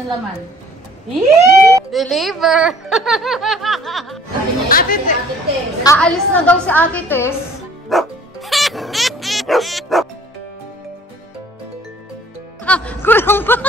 Anong laman? Yee! Deliver! Ate Tess. Aalis na daw si Ate Tess. Kulang pa.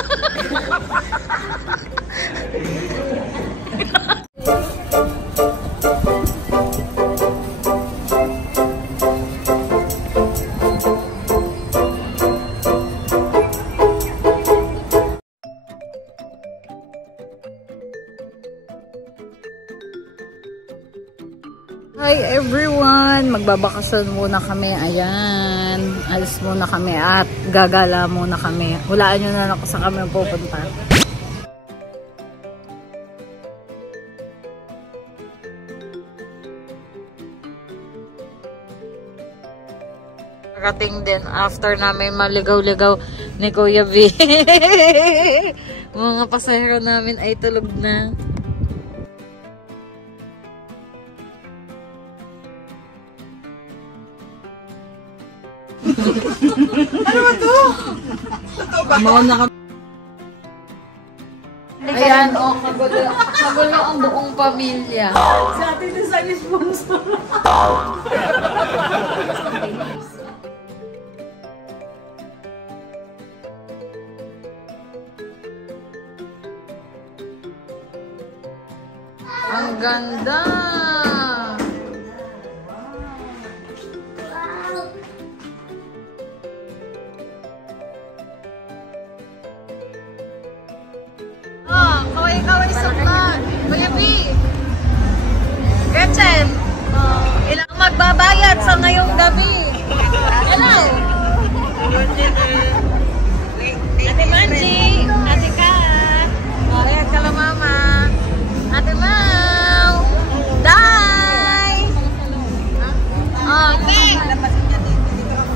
Hi everyone! Magbabakasyon muna kami. Ayan. Alis muna kami at gagala muna kami. Hulaan nyo na lang kung saan kami pupunta. Parating din after namin maligaw-ligaw ni Kuya V. Mga pasahero namin ay tulog na. Ano ba to? Ayan, oh, kagulo ang buong pamilya. Sa atin na sa sponsor. Ang ganda! Kaway-kaway sa vlog. Kuya B. Gretchen. Ilang magbabayad sa ngayong gabi. Hello. Ate Manji. Ate Kat. Ayan ka lang mama. Ate Mau. Dai. Okay.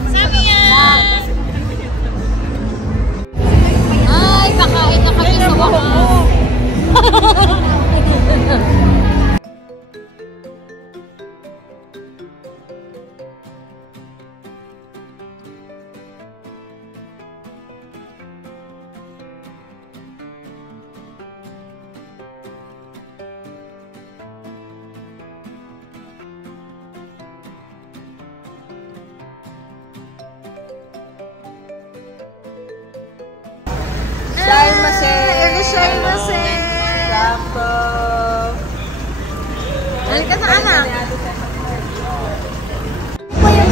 Samia. Ay, kakain na kami sa wakas. Halika sa anak.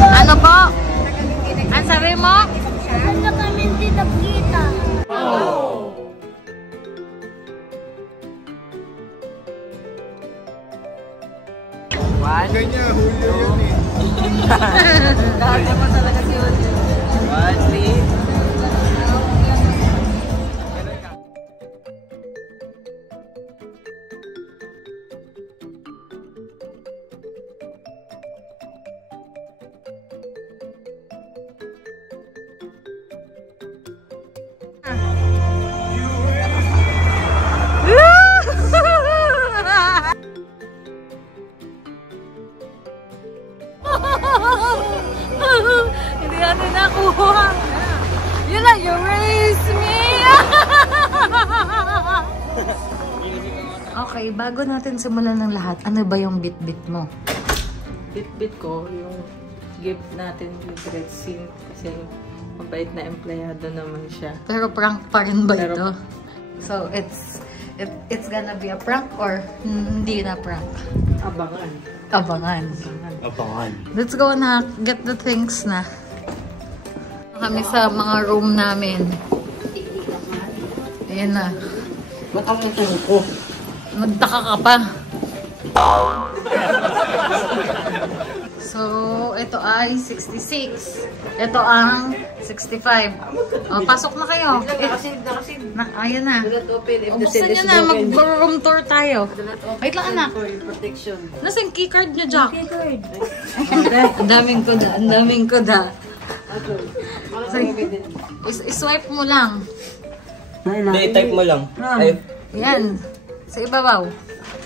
Ano po? Ang sabi mo? Ano kami hindi nakita? Ganyan, Julio yun eh. Dati mo talaga si Julio. 1, 3. Hindi natin nakuha. Yun lang, you raised me. Okay, bago natin simulan ng lahat, ano ba yung bit-bit mo? Bit-bit ko, yung gift natin kay Gretchen kasi mabait na empleyado naman siya. Pero prank pa rin ba Pero, ito? So, it's gonna be a prank or hindi na prank? Abangan. Abangan. Abangan. Let's go na. Get the things na. Kami sa mga room namin. Ayan na. Ba't ang ito ko? Nagtaka ka pa. So, ito ay 66. Ito ang 65. O, pasok na kayo. Nakasid. Ayan na. Do not open. If O, the buksan seal nyo is na. broken. Mag-room tour tayo. Do not open. Wait lang, anak. For your protection. Nasaan yung keycard nyo, Jack? Ang daming kuda. Ang daming kuda. Iswipe mo lang. I-type mo lang. Ay, Yan. Sa ibabaw.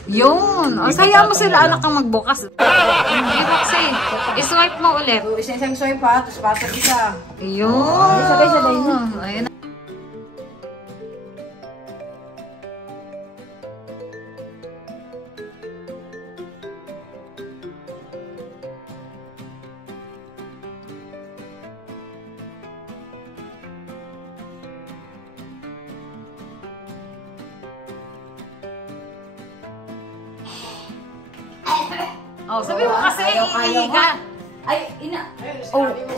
Yun. O, saya mo sila anak kang magbukas. Hindi maksay. I-swipe mo ulit. Isang swipe pa, tapos pasok isa. Yun. Sabay-sabay na. Ayun na. Oh, sabi mo kasi, iihi ka. Ay,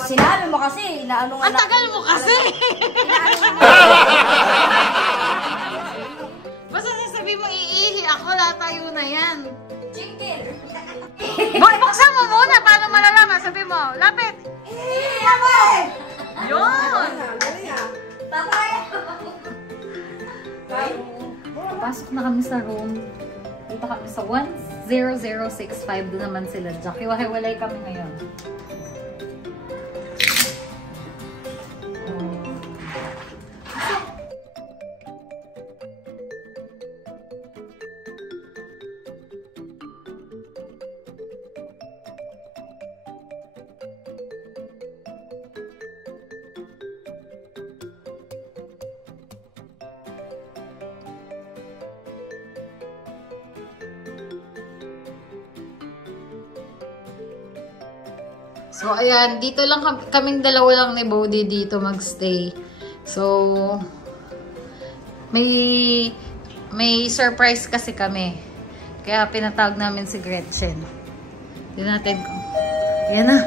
sinabi mo kasi, inaano nga Ang tagal mo kasi! Basta sasabi mo, iihi ako, latayo na yan. Chicken. Buksan mo muna, paano malalaman? Sabi mo, lapit. Iihi ako eh! Yun! Tatay! Pasok na kami sa room. Dito kami sa 10065. Doon naman sila. Hiwa-hiwalay kami ngayon. So, ayan. Dito lang kaming dalawa lang ni Bodhi dito magstay. So, may surprise kasi kami. Kaya pinatawag namin si Gretchen. Tignan natin kung... Ayan na.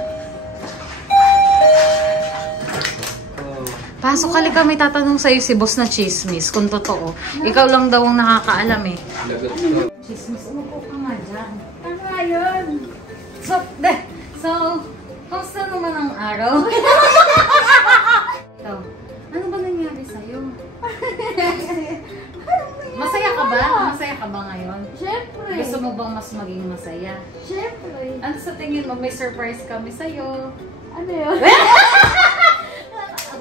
Pasok kali kami tatanong sa'yo si boss na chismis. Kung totoo. Ikaw lang daw ang nakakaalam eh. Chismis, ano po ka nga dyan? Ano nga yun? So, kamusta naman ang araw? Ito, ano ba nangyari sa'yo? Masaya ka ba? Masaya ka ba ngayon? Siyempre. Gusto mo bang mas maging masaya? Siyempre. Ano sa tingin mo? May surprise kami sa'yo. Ano yun?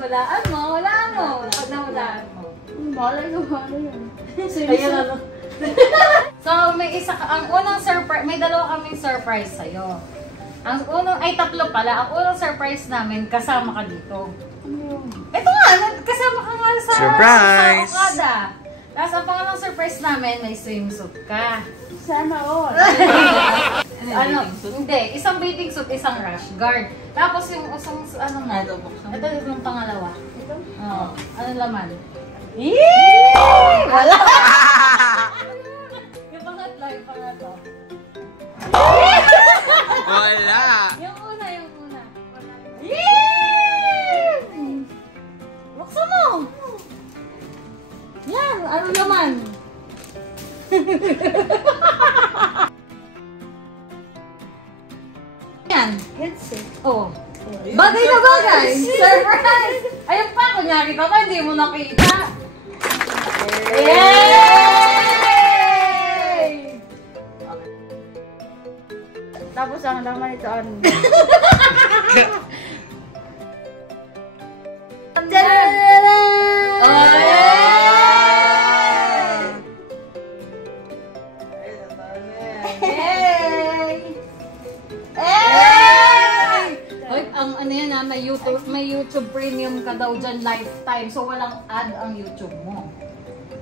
Walaan mo. Pag nawalaan mo. Malay ko, ano yun? Ayan ano. So, may isa ka. Ang unang surprise, may dalawa kaming surprise sa'yo. Ang unang, ay tatlo pala. Ang unang surprise namin, kasama ka dito. Ano yun? Ito nga, kasama ka nga sa Surprise! Sa Okada. Tapos ang pangalang surprise namin, may swimsuit ka. Sana all. Ano? Hindi, isang bathing suit, isang rash guard. Tapos yung usong, ano nga? Ito yung pangalawa. Ito? Oo. Ano laman? Yee! Wala! Yung pangatlo. Wala! Yung una. Yee! Buksan mo! Yan, ano naman? Yan. Headset. Oh. Bagay na bagay. Surprise! Ayun pa, kunyari ka pa, hindi mo nakita. Yay! Tapos ang laman ito, ano? Oh, ang ano yan ha, may YouTube Premium ka daw dyan lifetime. So walang ad ang YouTube mo.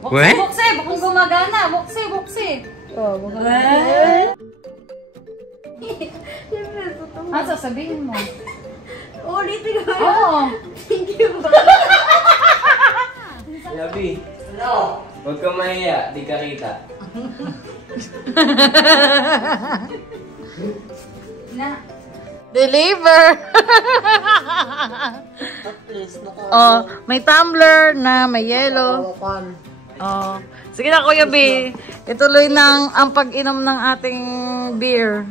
Bukse, bukong gumagana. Bukse. Oh, baka. Siyempre, totoo. Ano sasabihin mo? Ulitin ko. Oo. Thank you. Labi. No. Huwag ka mahiya, di ka kita. Deliver! Oh, may tumbler na may yellow. Oh. Sige na Kuya B. Ituloy ng ang pag-inom ng ating beer.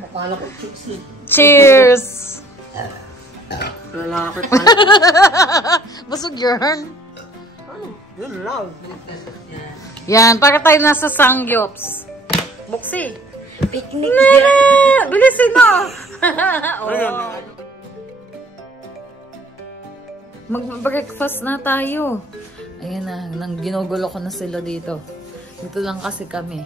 Cheers! Busog yun. Yan, para tayo nasa Sangyops. Buksi. Picnic. Bilisin mo! Mag-breakfast na tayo. Ayan na, nang ginugulo ko na sila dito. Dito lang kasi kami.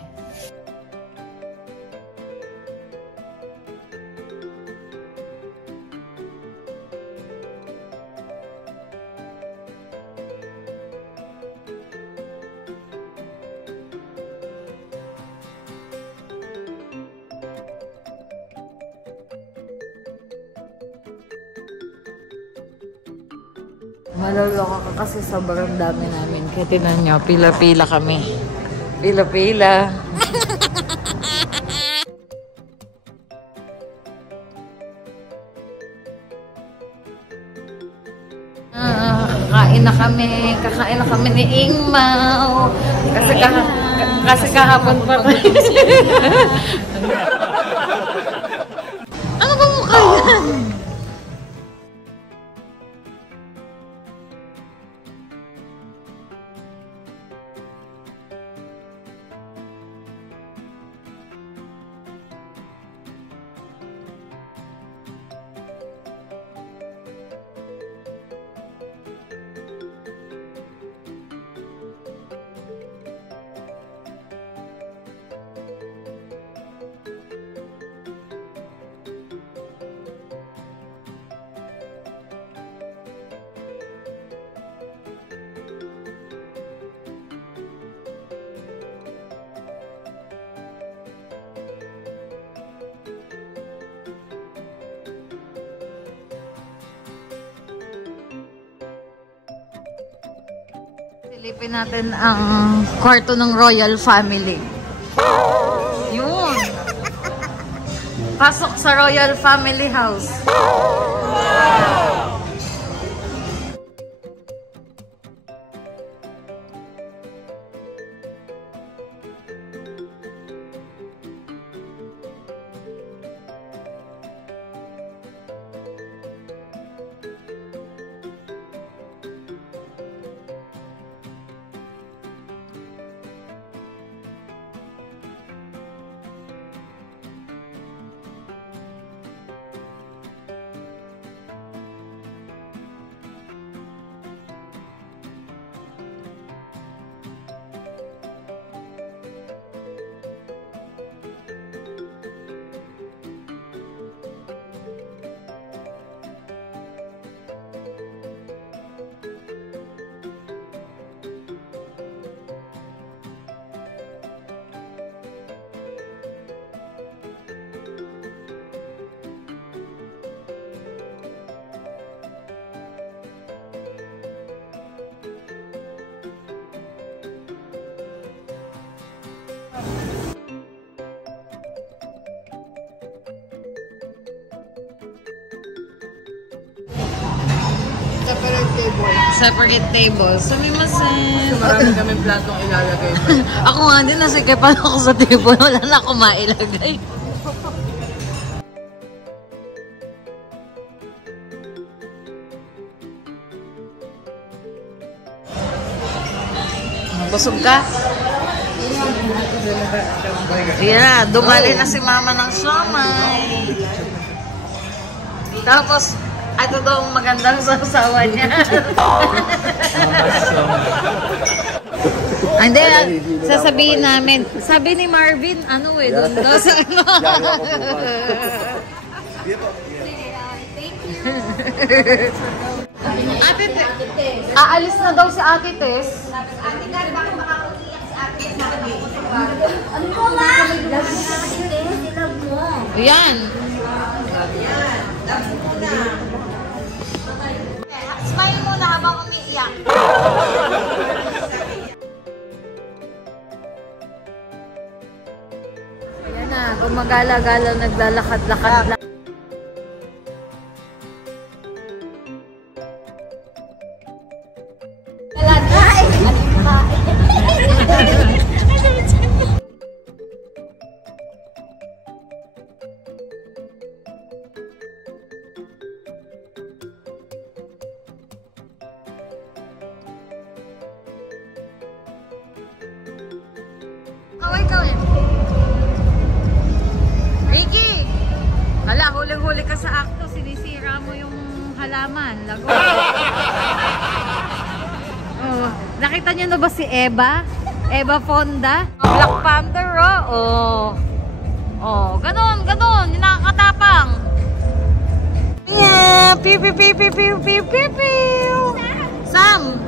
Maloloka ka kasi sobrang dami namin. Kaya tinan nyo, pila-pila kami. Pila-pila. na kami. Kakain na kami ni Ingmao. Kasi kahapon pa tayo. Ano ba mukha yan? Silipin natin ang kwarto ng royal family. Yun. Pasok sa royal family house. Separate table. Sumimasen. Marami kami platong ilalagay pa. Ako nga din, nasikipan ako sa table. Wala na ako mailagay. Busog ka? Yeah, dumali na si mama ng siomay. Tapos, ito daw ang magandang sasawa niya. Hindi, sasabihin namin. Sabi ni Marvin, ano doon daw sa ano. Ate Tess. Aalis na daw si Ate Tess. Ate Gar, bakit makakaiyak si Ate Gar? Ano mo nga? Love mo na kasi love mo. Yan. Love mo na. Smile muna habang umiiyak. Ayan na, gumagala-gala, naglalakad-lakad lang. Kaway. Ricky! Hala, huli-huli ka sa akto. Sinisira mo yung halaman. Lago. Oh, nakita niyo na ba si Eva? Eva Fonda? Black Panther, oh. Oh, ganon. Yung nakakatapang. Yeah, piu. Sam!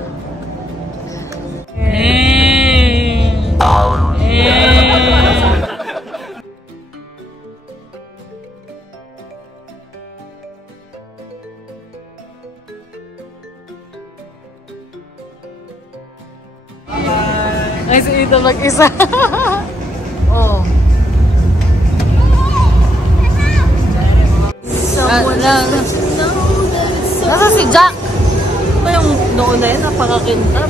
Ay, si Ito mag-isa. Oh. Nasa si Jack? ba yung noon na yun? Napakakintab.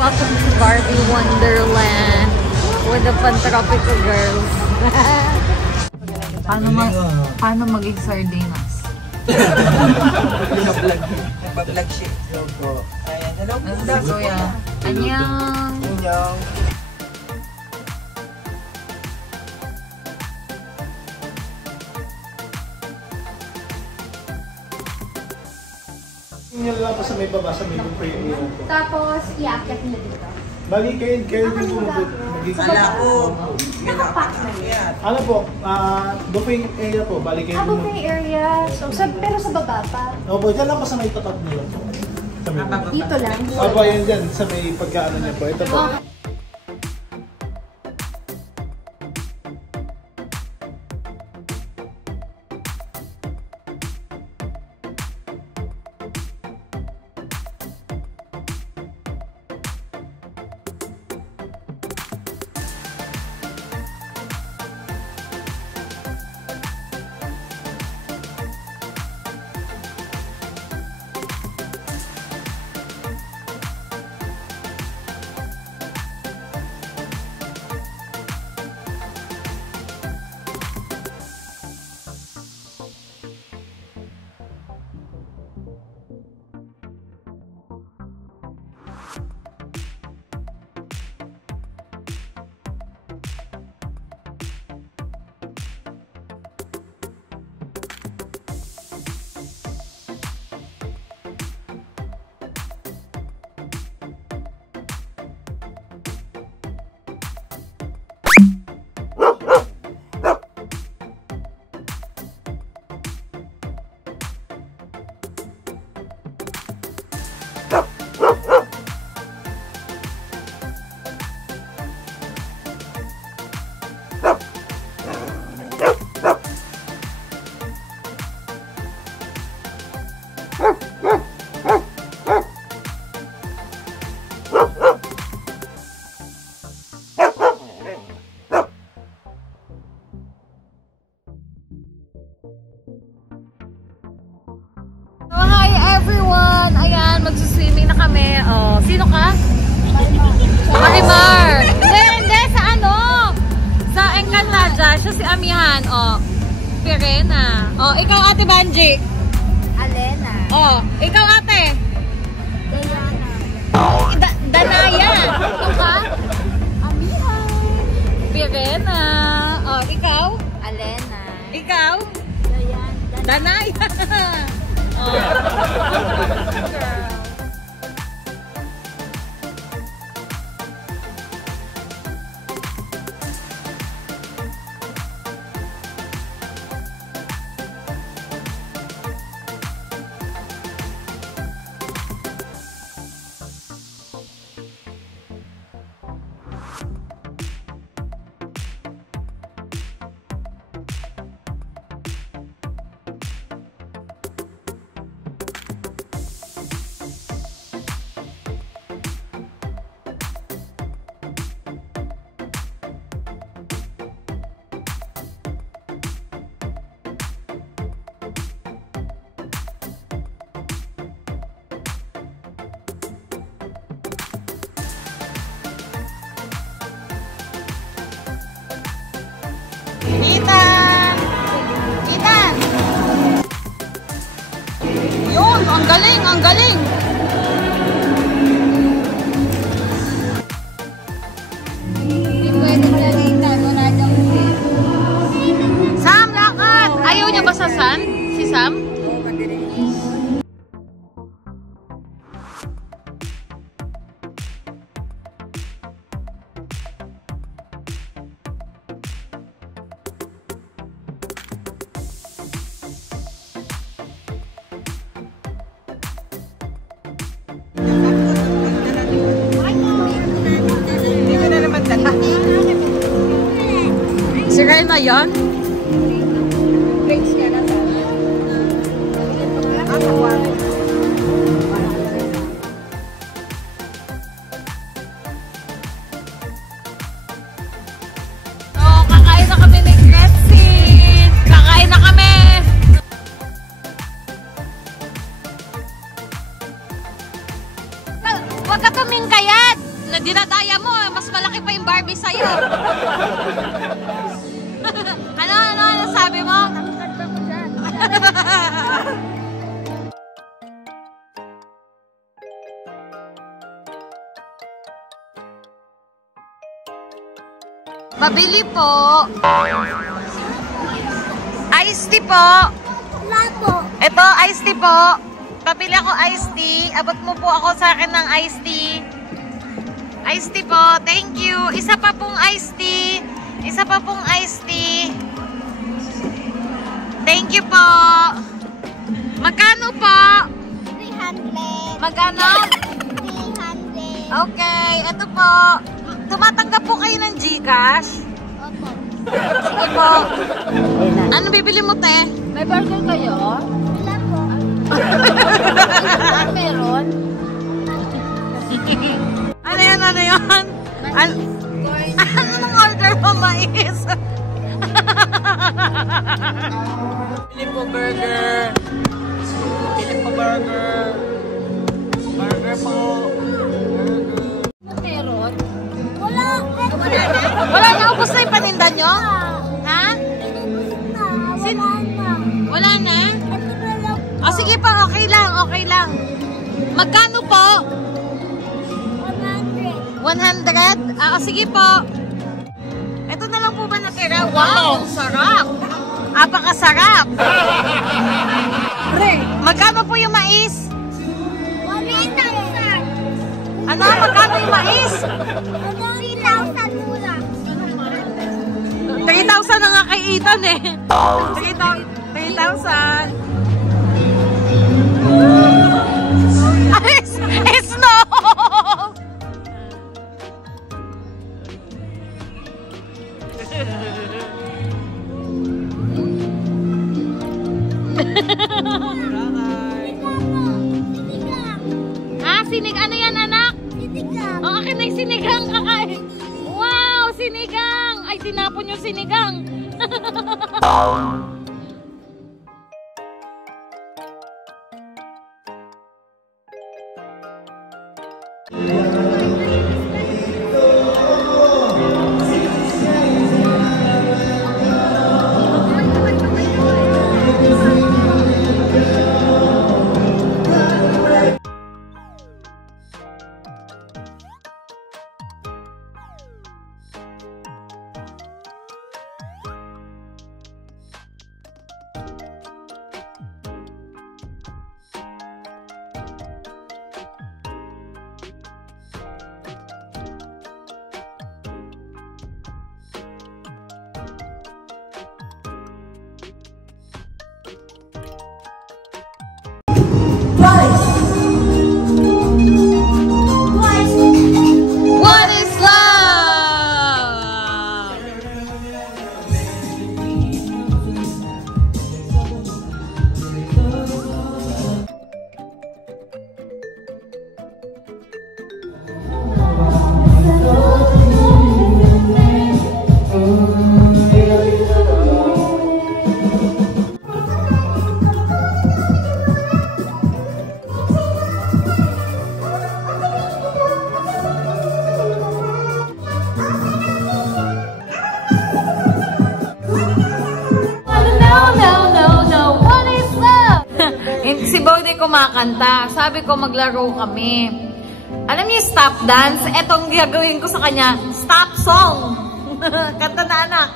Welcome to Barbie Wonderland with the Pantropico girls. Paano maging sardinas? Nagpa-vlog siya. Hello po. Ayan, hello po. Si Kuya. Annyeong. Annyeong. Yung lang po sa may baba, sa may buffet area po. Tapos, iakyat nila dito. Bali, kayo din po magiging... Nakapack na yan. Ano po, buffet area po, bali kayo din Buffet area. So, pero sa baba pa. Opo, dyan lang po sa may tapat nila po. Sa may Dito lang. Opo, yan dyan, sa may pagkaano niya po. Ito po. Everyone! Ayan, magsuswimming na kami. Oh, sino ka? Marimar! Hindi, sa ano? Sa Encantadia. Siya si Amihan. Oh, Pirena. Oh, ikaw ate Banji. Alena. Oh, ikaw ate. Diana. Danaya. Ito ka? Amihan. Pirena. Oh, ikaw? Alena. Ikaw? Dayan. Danaya. Oh. Girl. Ethan! Ethan! Yun! Ang galing! Ang galing! Hindi pwede lalitan. Wala dyan ulit. Sam, lakad! Ayaw niya ba sa San? Si Sam? order na yan? Grades niya na sa So, kakain na kami ng Gretsin. Kakain na kami. Huwag ka tumingkayat. Na dinadaya mo, mas malaki pa yung Barbie sa'yo. Ano sabi mo? Mabili po. Iced tea po. Lato. Ito, iced tea po. Pabili ako iced tea. Abot mo po ako sa akin ng iced tea. Iced tea po. Thank you. Isa pa pong iced tea. Isa pa pong iced tea. Thank you po. Magkano po? 300. Magkano? 300. Okay. Ito po. Tumatanggap po kayo ng GCash? Opo. Sige po. Ano bibili mo, te? May burger kayo? Wala po. Meron? Ano yan? Ano yan? Anong order mo, mais? Pili po burger. Pili po burger. Burger po. Meron? Wala. Wala na, ubos na yung paninda nyo? Ha? Wala na. Wala na? Ito na lang. O sige pa, okay lang, okay lang. Magkano po? 100. 100? Sige po. Ito na lang po ba natira? Wow, ang sarap. Apakasarap. Magkano po yung mais? 1,000. Ano? Magkano yung mais? 3,000 muna. 3,000 na nga kay Ethan eh. 3,000. Ay, snow! Sinig. Ano yan, anak? Sinigang. Oh, akin ay sinigang kakain. Wow, sinigang! Ay, tinapon yung sinigang. What is love? No. What is love? Si Bodie kumakanta. Sabi ko maglaro kami. Alam niyo yung stop dance? Etong gagawin ko sa kanya, stop song. Kanta na, anak.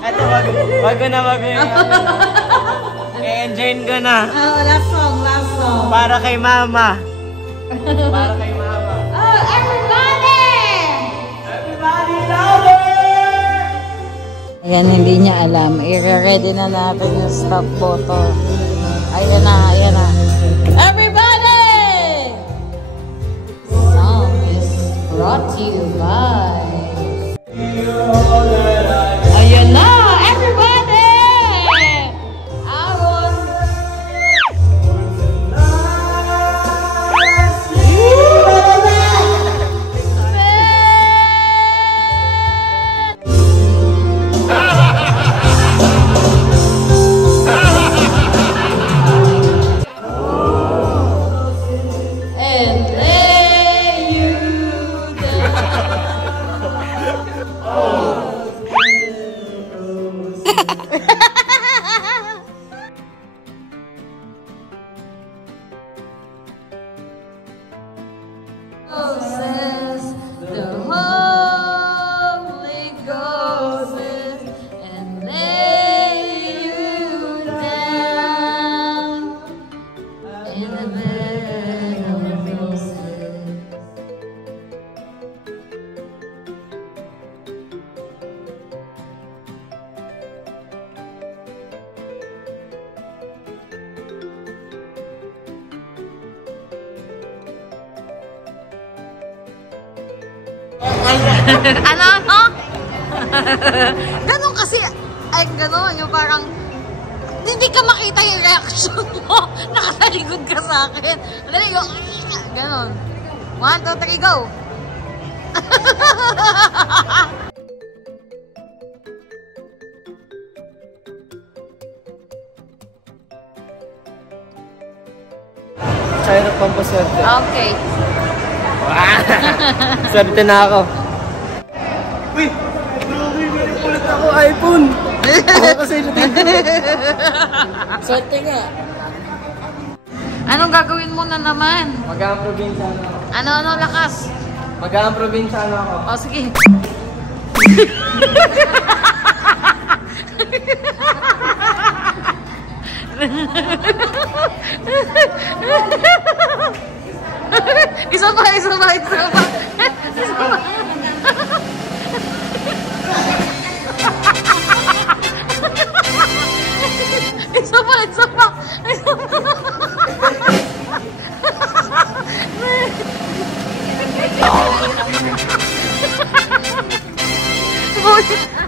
Ito, wag ko na i-enjoy ko na. Oh, last song. Para kay mama. Para kay mama. Oh, everybody! Everybody louder! Ayan, hindi niya alam. I-ready na natin yung stop photo. Ayan na, ayan na. Everybody! Song is brought to you by... Ayan na! Everybody! Aaron! The Holy Ghost and lay you down in the bed of roses. Ano? Ganon kasi, ay ganon, yung parang, hindi ka makita yung reaction mo. Nakataligod ka sa akin. Dali, yung, ganon. 1, 2, 3, go! Sa'yo na pampaswerte. Okay. Swerte na ako. Uy! Grabe, meron ulit ako iPhone! Ako kasi swerte nga. Anong gagawin mo na naman? Mag-aang probinsya na ako. Ano, lakas? Mag-aang probinsya na ako. O, sige. Isa pa.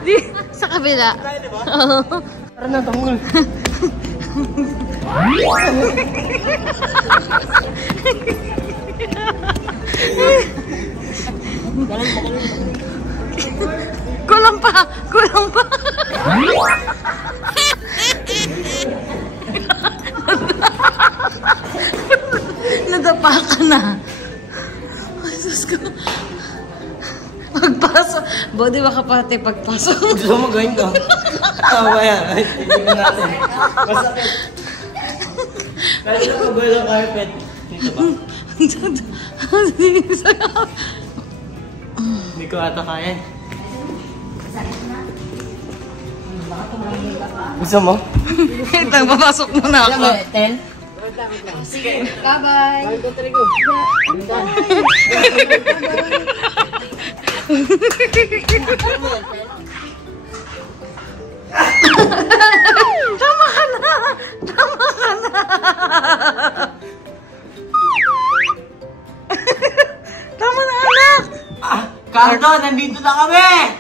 Di, sa kabila. Tara na, tangol. Kulang pa. Nadapa ka na. Ay, Diyos ko. Pagpasok. Body ba ka pati pagpasok? Gusto mo gawin ko? Tama yan. Ay, tignan natin. Masakit. Kaya na mag-goy ng carpet. Dito ba? Hindi ko ata kaya. Gusto mo? Ito, papasok muna ako. 10? Sige. Bye-bye. Tama ka na. Tama na, anak. Cardo, nandito na kami!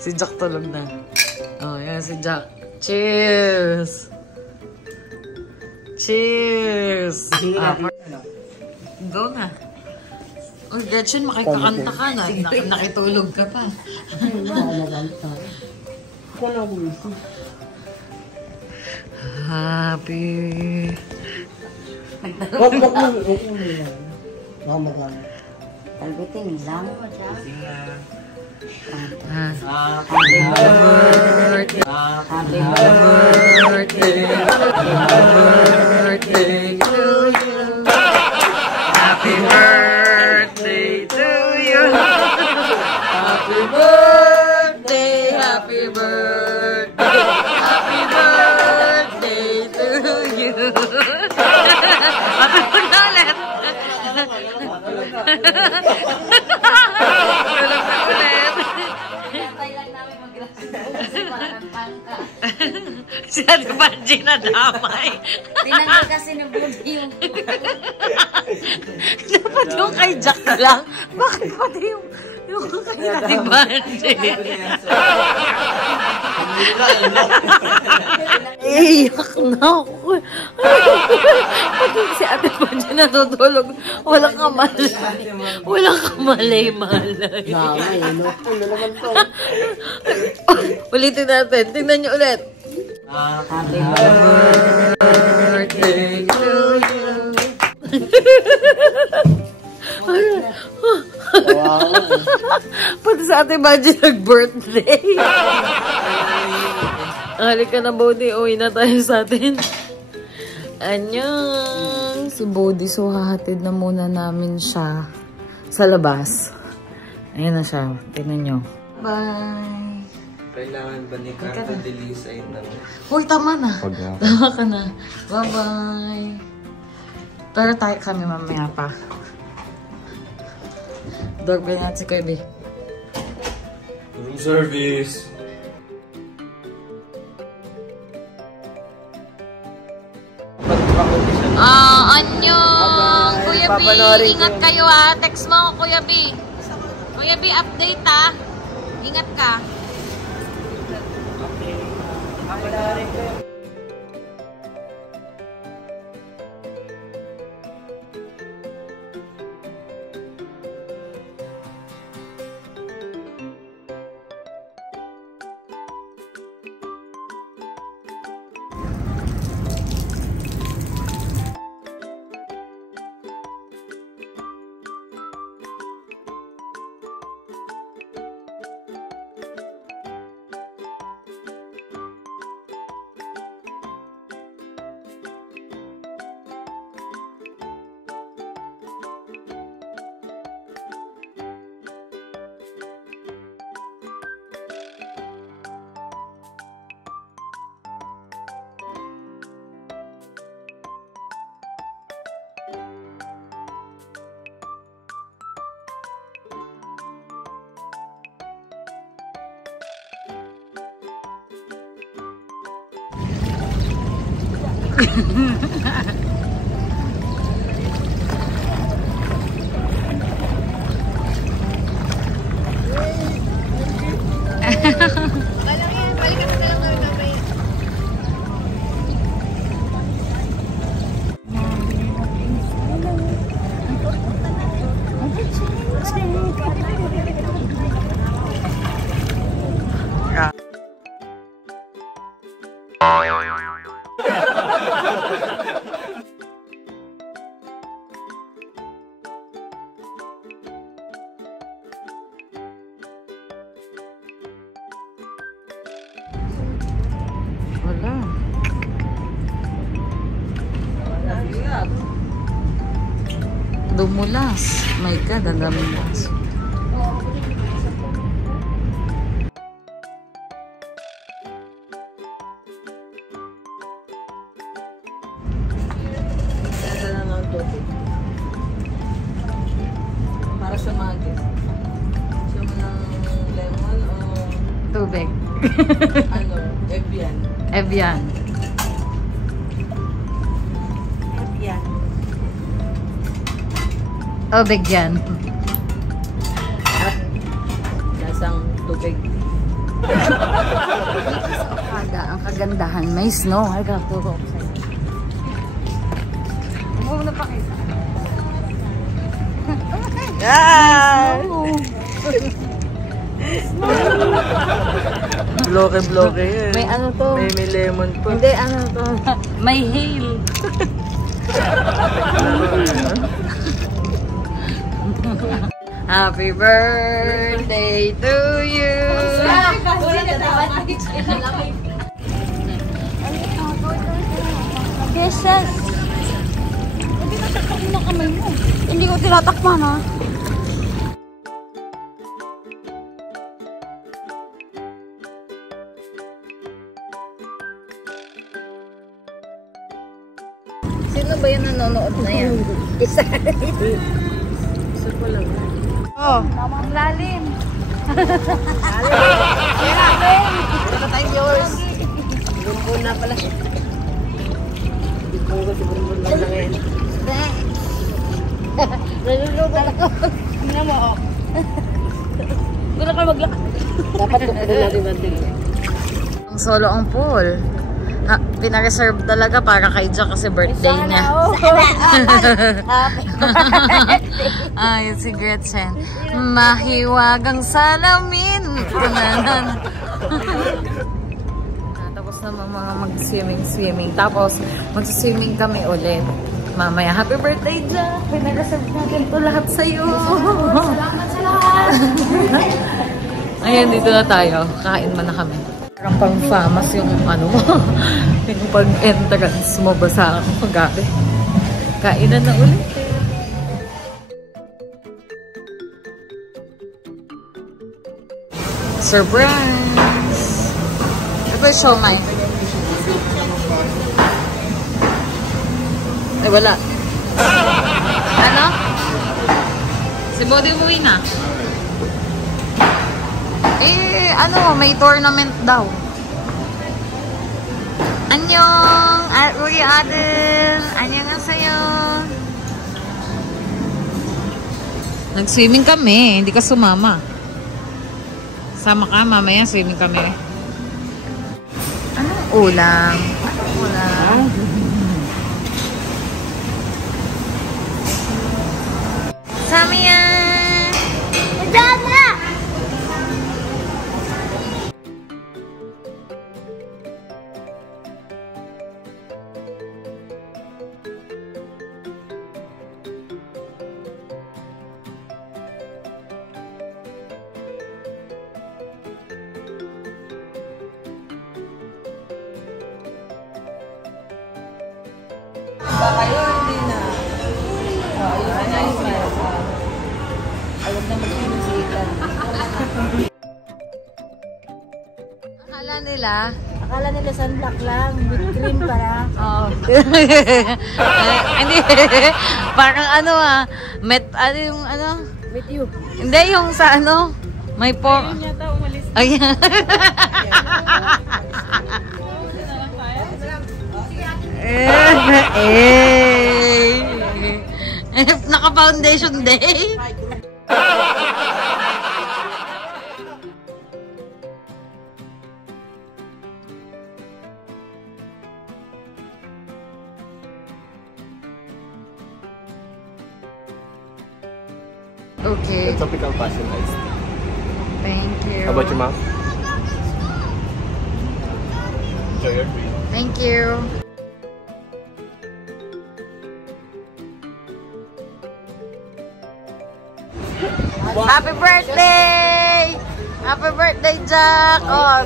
Si Jack tulog na. Oh, yan si Jack. Cheers! Cheers! Go na. Oh, Gretchen, makikakanta ka na. Nakitulog ka pa. Happy. Talbitin, exam. Happy birthday. Happy birthday. Happy birthday to you. Happy birthday to you. Happy birthday. Happy birthday. Happy birthday to you. Tulog na ulit. Tatay lang namin Si Ate Panji na damay. Tinanggal kasi ng budi yung... Dapat yung kay Jack lang. Bakit pati yung kay Ate Panji? Iyak na ako. Pati si Ate Panji natutulog. Walang kamalay. Walang kamalay-malay. Ulitin natin. Tingnan niyo ulit. Happy Birthday to you. Pati sa Ate Panji nag-birthday. Halika na, Bodhi. Uwi na tayo sa atin. Anyong. Si Bodhi, so hahatid na muna namin siya sa labas. Ayan na siya. Tingnan nyo. Bye. Kailangan ba ni Carta Delisay ng... Uy, tama na. Tama ka na. Bye-bye. Pero tayo kami mamaya pa. Doorbell natin si Kirby. Room service. Anyong! Kuya B, ingat kayo ha. Text mo ako, Kuya B. Kuya B, update ha. Ingat ka. Wala. Dumulas. My God, ang daming las. Ito na lang tubig. Para sa mga guest. Gusto mo ng lemon o Tubig. ano, Evian. Evian. Evian. Tubig yan. Lasang tubig. Ang kagandahan. May snow. Ay, kakuro ko sa'yo. Muna pa kayo. Bloke-bloke yun. May ano to? May lemon po. Hindi, ano to? May hail. Happy birthday to you. Beses. Hindi natakpan mo na kamay mo. Hindi ko tinatakpan ha. Sino ba yung nanonood na yan? Isa. So, Oh, ang lalim. Ano tayong viewers? Bumbun na pala. Bumbun ko si Bumbun lang na ngayon. Nalulugan ako. Tingnan mo, oh. Gusto ka maglakad. Dapat kukunin natin natin. Ang solo ang pool. Ha, pinareserve talaga para kay Jack kasi birthday niya. Ay, si Gretchen. Mahiwagang salamin. Tapos naman mga mag-swimming. Tapos mag-swimming kami ulit. Mamaya, happy birthday, Jack! Pinareserve natin ito lahat sa'yo. Salamat sa lahat. Ayan, dito na tayo. Kain mo na kami. Parang pang-famas yung ano mo. Yung pag-entrance mo, basa ako pag-gabi. Kainan na ulit. Surprise! Ito yung siomai. Ay, wala. Ano? Si Body umuwi na. Eh, ano, may tournament daw. Annyeong! Uri Adel! Annyeonghaseyo! Nag-swimming kami, hindi ka sumama. Sama ka, mamaya swimming kami. Anong ulam? Anong ulam? Samia! Dada! Kayo, hindi na. Ayun na yung smile. Alam na mag-inusitan. Akala nila sunblock lang, with cream para. Oo. Hindi. Parang ano ano yung ano? With you. Hindi, yung sa ano? May po. Ayun yata, umalis. Ayan. Naka-foundation day. Okay. Tropical passion iced tea. Thank you. How about your mom? Enjoy your drink. Thank you. Happy birthday! Happy birthday, Jack! Oh,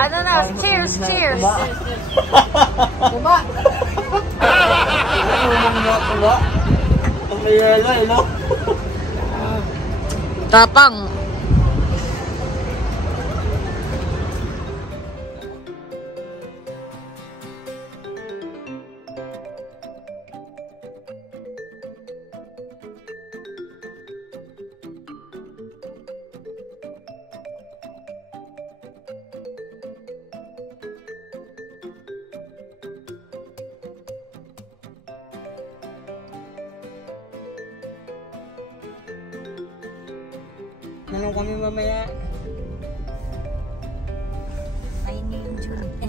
ano na? Cheers! Cheers! Diba? Ang may yelo, no? Tapang! Nanong kami mamaya.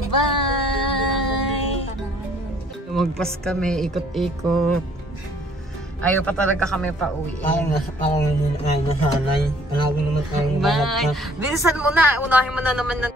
Bye! Lumagpas kami, ikot-ikot. Ayaw pa talaga kami pauwi. Parang hindi na nasanay. Palagi naman tayong Bye! Bilisan mo na, unahin mo na naman ng